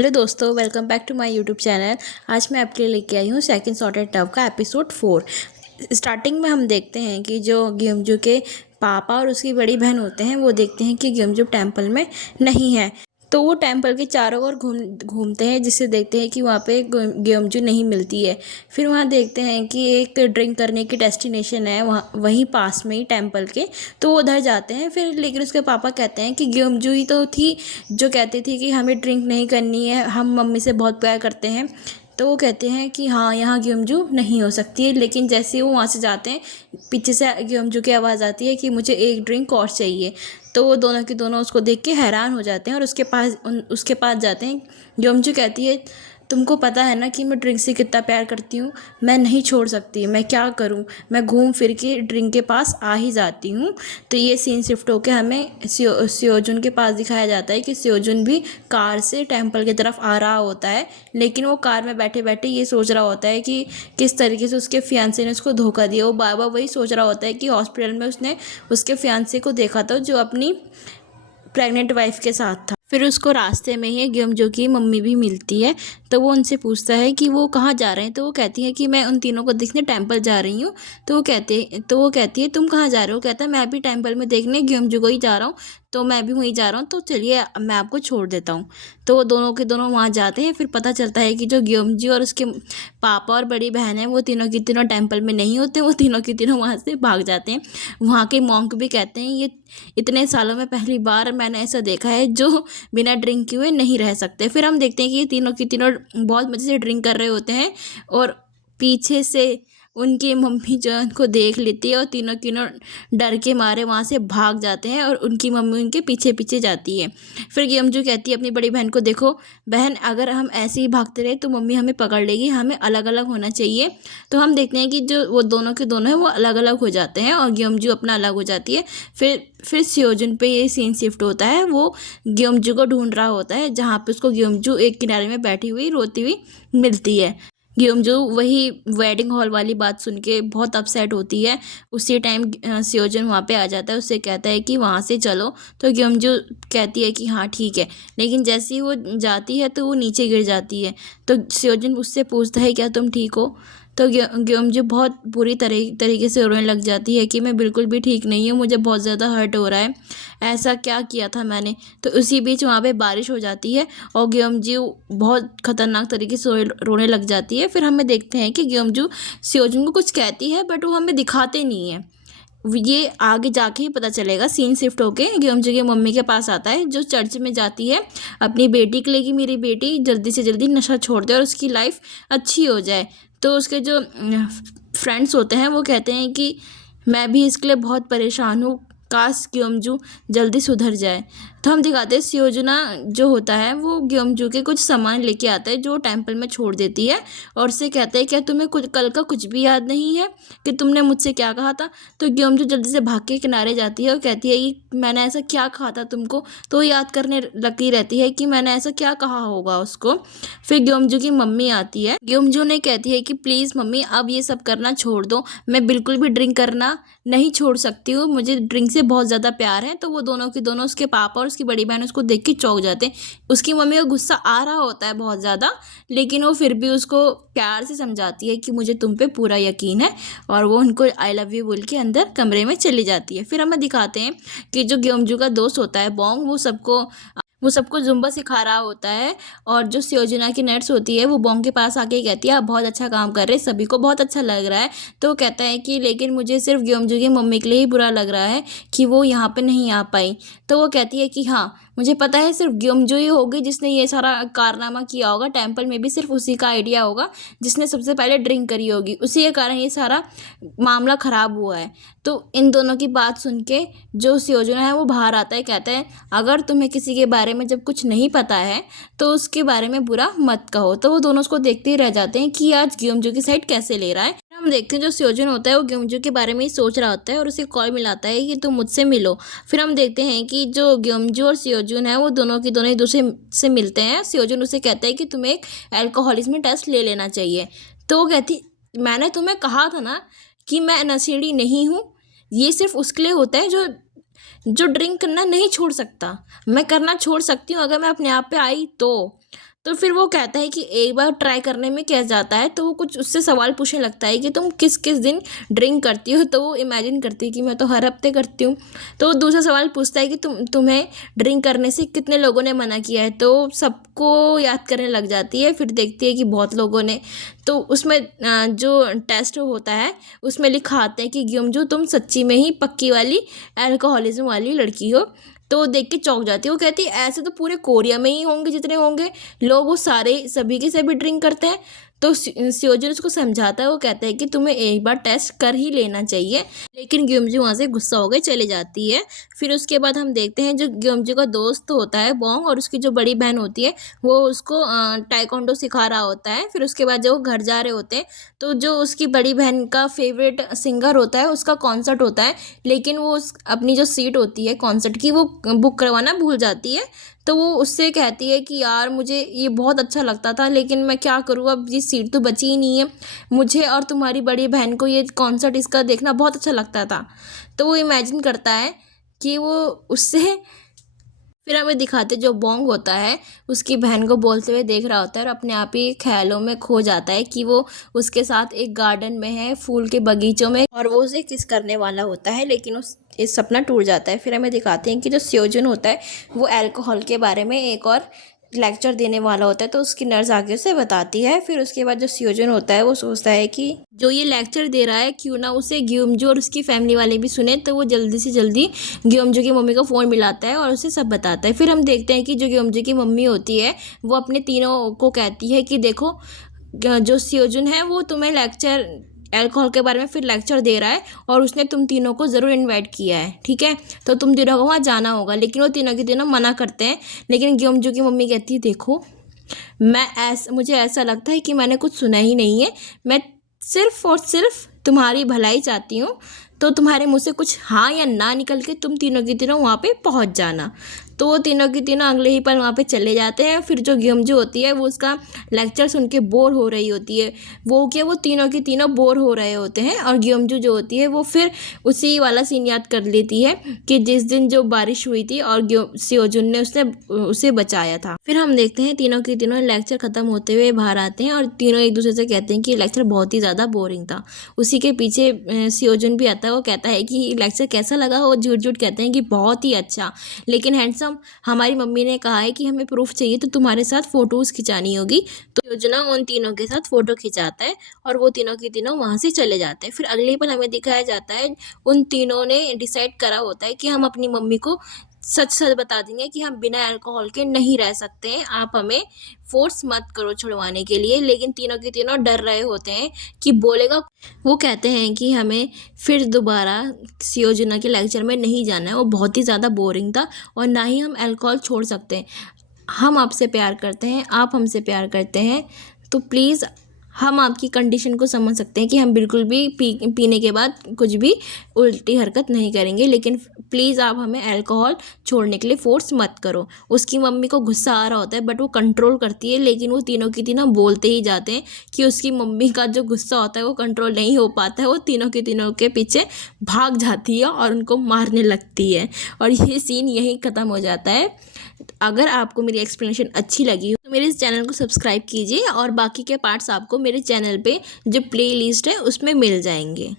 Hello दोस्तों, welcome back to my YouTube channel. आज मैं आपके लिए लेके आई हूँ सेकंड सॉर्टेड टव का एपिसोड 4। स्टार्टिंग में हम देखते हैं कि जो ग्योमजू के पापा और उसकी बड़ी बहन होते हैं वो देखते हैं कि ग्योमजू टेम्पल में नहीं है। तो वो टेम्पल के चारों ओर घूमते हैं, जिससे देखते हैं कि वहाँ पे ग्योमजू नहीं मिलती है। फिर वहाँ देखते हैं कि एक ड्रिंक करने की डेस्टिनेशन है वहाँ, वहीं पास में ही टेम्पल के। तो वो उधर जाते हैं। फिर लेकिन उसके पापा कहते हैं कि ग्योमजू ही तो थी जो कहती थी कि हमें ड्रिंक नहीं करनी है, हम मम्मी से बहुत प्यार करते हैं। तो वो कहते हैं कि हाँ, यहाँ ग्योमजू नहीं हो सकती है। लेकिन जैसे ही वो वहाँ से जाते हैं, पीछे से ग्योमजू की आवाज़ आती है कि मुझे एक ड्रिंक और चाहिए। तो वो दोनों के दोनों उसको देख के हैरान हो जाते हैं और उसके पास जाते हैं। ग्योमजू कहती है, तुमको पता है ना कि मैं ड्रिंक से कितना प्यार करती हूँ, मैं नहीं छोड़ सकती, मैं क्या करूँ, मैं घूम फिर के ड्रिंक के पास आ ही जाती हूँ। तो ये सीन शिफ्ट होकर हमें सियोजुन के पास दिखाया जाता है कि सियोजुन भी कार से टेम्पल की तरफ आ रहा होता है। लेकिन वो कार में बैठे बैठे ये सोच रहा होता है कि किस तरीके से उसके फियांसे ने उसको धोखा दिया। वो बार बार वही सोच रहा होता है कि हॉस्पिटल में उसने उसके फियांसे को देखा था जो अपनी प्रेग्नेंट वाइफ के साथ था। फिर उसको रास्ते में ही ग्योमजू की मम्मी भी मिलती है। तो वो उनसे पूछता है कि वो कहाँ जा रहे हैं। तो वो कहती है कि मैं उन तीनों को देखने टेम्पल जा रही हूँ। तो वो कहती है तुम कहाँ जा रहे हो। कहता है मैं भी टेम्पल में देखने ग्योमजू को ही जा रहा हूँ, तो मैं भी वहीं जा रहा हूँ, तो चलिए मैं आपको छोड़ देता हूँ। तो वो दोनों के दोनों वहाँ जाते हैं। फिर पता चलता है कि जो ग्योमजू और उसके पापा और बड़ी बहन है वो तीनों की तीनों टेम्पल में नहीं होते, वो तीनों की तीनों वहाँ से भाग जाते हैं। वहाँ के मॉन्क भी कहते हैं ये इतने सालों में पहली बार मैंने ऐसा देखा है जो बिना ड्रिंक किए हुए नहीं रह सकते। फिर हम देखते हैं कि ये तीनों की तीनों बहुत मज़े से ड्रिंक कर रहे होते हैं और पीछे से उनकी मम्मी जो है उनको देख लेती है और तीनों तीनों डर के मारे वहाँ से भाग जाते हैं और उनकी मम्मी उनके पीछे पीछे जाती है। फिर ग्योमजू कहती है अपनी बड़ी बहन को, देखो बहन, अगर हम ऐसे ही भागते रहे तो मम्मी हमें पकड़ लेगी, हमें अलग अलग होना चाहिए। तो हम देखते हैं कि जो वो दोनों के दोनों हैं वो अलग अलग हो जाते हैं और ग्योमजू अपना अलग हो जाती है। फिर सियोजुन पे ये सीन शिफ्ट होता है। वो ग्योमजू को ढूंढ रहा होता है, जहाँ पे उसको ग्योमजू एक किनारे में बैठी हुई रोती हुई मिलती है। ग्योमजू वही वेडिंग हॉल वाली बात सुन के बहुत अपसेट होती है। उसी टाइम सियोजुन वहाँ पे आ जाता है, उससे कहता है कि वहाँ से चलो। तो ग्योमजू कहती है कि हाँ ठीक है। लेकिन जैसे ही वो जाती है तो वो नीचे गिर जाती है। तो सियोजुन उससे पूछता है क्या तुम ठीक हो। तो ग्योमजू बहुत बुरी तरीके से रोने लग जाती है कि मैं बिल्कुल भी ठीक नहीं हूँ, मुझे बहुत ज़्यादा हर्ट हो रहा है, ऐसा क्या किया था मैंने। तो उसी बीच वहाँ पे बारिश हो जाती है और ग्योमजू बहुत खतरनाक तरीके से रोने लग जाती है। फिर हमें देखते हैं कि ग्योमजू सियोजुन को कुछ कहती है बट वो हमें दिखाते नहीं है, ये आगे जाके ही पता चलेगा। सीन शिफ्ट होके ग्योमजू की मम्मी के पास आता है जो चर्च में जाती है अपनी बेटी के लिए कि मेरी बेटी जल्दी से जल्दी नशा छोड़ दे और उसकी लाइफ अच्छी हो जाए। तो उसके जो फ्रेंड्स होते हैं वो कहते हैं कि मैं भी इसके लिए बहुत परेशान हूँ, काश ग्योमजू जल्दी सुधर जाए। तो हम दिखाते हैं सियोजुना जो होता है वो ग्योमजू के कुछ सामान लेके आता है जो टेम्पल में छोड़ देती है और उससे कहता है क्या तुम्हें कुछ कल का कुछ भी याद नहीं है कि तुमने मुझसे क्या कहा था। तो ग्योमजू जल्दी से भाग के किनारे जाती है और कहती है कि मैंने ऐसा क्या कहा था तुमको। तो वो याद करने लगती रहती है कि मैंने ऐसा क्या कहा होगा उसको। फिर ग्योमजू की मम्मी आती है। ग्योमजू ने कहती है कि प्लीज़ मम्मी अब ये सब करना छोड़ दो, मैं बिल्कुल भी ड्रिंक करना नहीं छोड़ सकती हूँ, मुझे ड्रिंक से बहुत ज़्यादा प्यार है। तो वो दोनों के दोनों उसके पापा और उसकी बड़ी बहन उसको देख के चौंक जाते हैं। उसकी मम्मी को गुस्सा आ रहा होता है बहुत ज़्यादा, लेकिन वो फिर भी उसको प्यार से समझाती है कि मुझे तुम पे पूरा यकीन है और वो उनको आई लव यू बोल के अंदर कमरे में चली जाती है। फिर हमें दिखाते हैं कि जो ग्योमजू का दोस्त होता है बोंग, वो सबको जुम्बा सिखा रहा होता है और जो सियोजुना की नर्स होती है वो बोंग के पास आके कहती है आप बहुत अच्छा काम कर रहे हैं, सभी को बहुत अच्छा लग रहा है। तो वो कहता है कि लेकिन मुझे सिर्फ ग्योमजू की मम्मी के लिए ही बुरा लग रहा है कि वो यहाँ पे नहीं आ पाई। तो वो कहती है कि हाँ मुझे पता है सिर्फ ग्योमजू ही होगी जिसने ये सारा कारनामा किया होगा, टेम्पल में भी सिर्फ उसी का आइडिया होगा जिसने सबसे पहले ड्रिंक करी होगी, उसी के कारण ये सारा मामला ख़राब हुआ है। तो इन दोनों की बात सुन के जो सियोजुना है वो बाहर आता है, कहता है अगर तुम्हें किसी के बारे में जब कुछ नहीं पता है तो उसके बारे में बुरा मत कहो। तो वो दोनों उसको देखते ही रह जाते हैं कि आज ग्योमजू की साइड कैसे ले रहा है। हम देखते हैं जो सियोजुन होता है वो ग्योमजू के बारे में ही सोच रहा होता है और उसे कॉल मिलाता है कि तुम मुझसे मिलो। फिर हम देखते हैं कि जो ग्योमजू और सियोजुन है वो दोनों की दोनों एक दूसरे से मिलते हैं। सियोजुन उसे कहता है कि तुम्हें एक अल्कोहलिज्म टेस्ट ले लेना चाहिए। तो वो कहती मैंने तुम्हें कहा था ना कि मैं नशेड़ी नहीं हूँ, ये सिर्फ उसके लिए होता है जो जो ड्रिंक करना नहीं छोड़ सकता, मैं करना छोड़ सकती हूँ अगर मैं अपने आप पे आई तो। तो फिर वो कहता है कि एक बार ट्राई करने में क्या जाता है। तो वो कुछ उससे सवाल पूछने लगता है कि तुम किस किस दिन ड्रिंक करती हो। तो वो इमेजिन करती है कि मैं तो हर हफ्ते करती हूँ। तो वो दूसरा सवाल पूछता है कि तुम्हें ड्रिंक करने से कितने लोगों ने मना किया है। तो सबको याद करने लग जाती है, फिर देखती है कि बहुत लोगों ने। तो उसमें जो टेस्ट होता है उसमें लिखा आता है कि ग्योमजू तुम सच्ची में ही पक्की वाली अल्कोहलिज्म वाली लड़की हो। तो देख के चौंक जाती है। वो कहती है ऐसे तो पूरे कोरिया में ही होंगे जितने होंगे लोग, वो सारे सभी के सभी ड्रिंक करते हैं। तो स्योजन उसको समझाता है। वो कहता है कि तुम्हें एक बार टेस्ट कर ही लेना चाहिए, लेकिन ग्योमजू वहाँ से गुस्सा हो गई चली जाती है। फिर उसके बाद हम देखते हैं जो ग्योमजू का दोस्त होता है बॉन्ग, और उसकी जो बड़ी बहन होती है वो उसको टाइकोंडो सिखा रहा होता है। फिर उसके बाद जब वो घर जा रहे होते हैं तो जो उसकी बड़ी बहन का फेवरेट सिंगर होता है उसका कॉन्सर्ट होता है, लेकिन वो अपनी जो सीट होती है कॉन्सर्ट की वो बुक करवाना भूल जाती है। तो वो उससे कहती है कि यार मुझे ये बहुत अच्छा लगता था, लेकिन मैं क्या करूँ, अब ये सीट तो बची ही नहीं है। मुझे और तुम्हारी बड़ी बहन को ये कॉन्सर्ट इसका देखना बहुत अच्छा लगता था। तो वो इमेजिन करता है कि वो उससे, फिर हमें दिखाते जो बॉन्ग होता है उसकी बहन को बोलते हुए देख रहा होता है और अपने आप ही ख्यालों में खो जाता है कि वो उसके साथ एक गार्डन में है, फूल के बगीचों में, और वो उसे किस करने वाला होता है, लेकिन उस इस सपना टूट जाता है। फिर हमें दिखाते हैं कि जो स्योजुन होता है वो अल्कोहल के बारे में एक और लेक्चर देने वाला होता है। तो उसकी नर्स आगे उसे बताती है। फिर उसके बाद जो स्योजुन होता है वो सोचता है कि जो ये लेक्चर दे रहा है क्यों ना उसे ग्योमजू और उसकी फैमिली वाले भी सुने। तो वो जल्दी से जल्दी ग्योमजू की मम्मी को फ़ोन मिलाता है और उसे सब बताता है। फिर हम देखते हैं कि जो ग्योमजू की मम्मी होती है वो अपने तीनों को कहती है कि देखो जो स्योजुन है वो तुम्हें लेक्चर अल्कोहल के बारे में फिर लेक्चर दे रहा है और उसने तुम तीनों को ज़रूर इनवाइट किया है, ठीक है, तो तुम तीनों को वहाँ जाना होगा। लेकिन वो तीनों के तीनों मना करते हैं। लेकिन ग्योमजू की मम्मी कहती है देखो मुझे ऐसा लगता है कि मैंने कुछ सुना ही नहीं है, मैं सिर्फ़ और सिर्फ तुम्हारी भलाई चाहती हूँ। तो तुम्हारे मुँह से कुछ हाँ या ना निकल के तुम तीनों की तीनों वहाँ पे पहुँच जाना। तो वो तीनों की तीनों अगले ही पल वहाँ पे चले जाते हैं। फिर जो ग्योमजू होती है वो उसका लेक्चर सुन के बोर हो रही होती है। वो तीनों की तीनों बोर हो रहे होते हैं और ग्योमजू जो होती है वो फिर उसी वाला सीन याद कर लेती है कि जिस दिन जो बारिश हुई थी और स्योजुन ने उसे बचाया था। फिर हम देखते हैं तीनों की तीनों लेक्चर ख़त्म होते हुए बाहर आते हैं और तीनों एक दूसरे से कहते हैं कि लेक्चर बहुत ही ज़्यादा बोरिंग था। उसी के पीछे स्योजुन भी आता है। वो कहता है कि लेक्चर कैसा लगा। वो झूठ झूठ कहते हैं कि बहुत ही अच्छा, लेकिन हैंडसम हमारी मम्मी ने कहा है कि हमें प्रूफ चाहिए तो तुम्हारे साथ फ़ोटोज़ खिंचानी होगी। तो योजना उन तीनों के साथ फ़ोटो खिंचाता है और वो तीनों की तीनों वहाँ से चले जाते हैं। फिर अगले पल हमें दिखाया जाता है उन तीनों ने डिसाइड करा होता है कि हम अपनी मम्मी को सच सच बता देंगे कि हम बिना अल्कोहल के नहीं रह सकते हैं, आप हमें फोर्स मत करो छुड़वाने के लिए। लेकिन तीनों के तीनों डर रहे होते हैं कि बोलेगा। वो कहते हैं कि हमें फिर दोबारा योजना के लेक्चर में नहीं जाना है, वो बहुत ही ज़्यादा बोरिंग था और ना ही हम अल्कोहल छोड़ सकते हैं। हम आपसे प्यार करते हैं, आप हमसे प्यार करते हैं, तो प्लीज़ हम आपकी कंडीशन को समझ सकते हैं कि हम बिल्कुल भी पीने के बाद कुछ भी उल्टी हरकत नहीं करेंगे, लेकिन प्लीज़ आप हमें अल्कोहल छोड़ने के लिए फ़ोर्स मत करो। उसकी मम्मी को गुस्सा आ रहा होता है बट वो कंट्रोल करती है, लेकिन वो तीनों की तीनों बोलते ही जाते हैं कि उसकी मम्मी का जो गुस्सा होता है वो कंट्रोल नहीं हो पाता है। वो तीनों के तीनों के पीछे भाग जाती है और उनको मारने लगती है और ये सीन यहीं ख़त्म हो जाता है। अगर आपको मेरी एक्सप्लेनेशन अच्छी लगी हो तो मेरे इस चैनल को सब्सक्राइब कीजिए और बाकी के पार्ट्स आपको मेरे चैनल पे जो प्लेलिस्ट है उसमें मिल जाएंगे।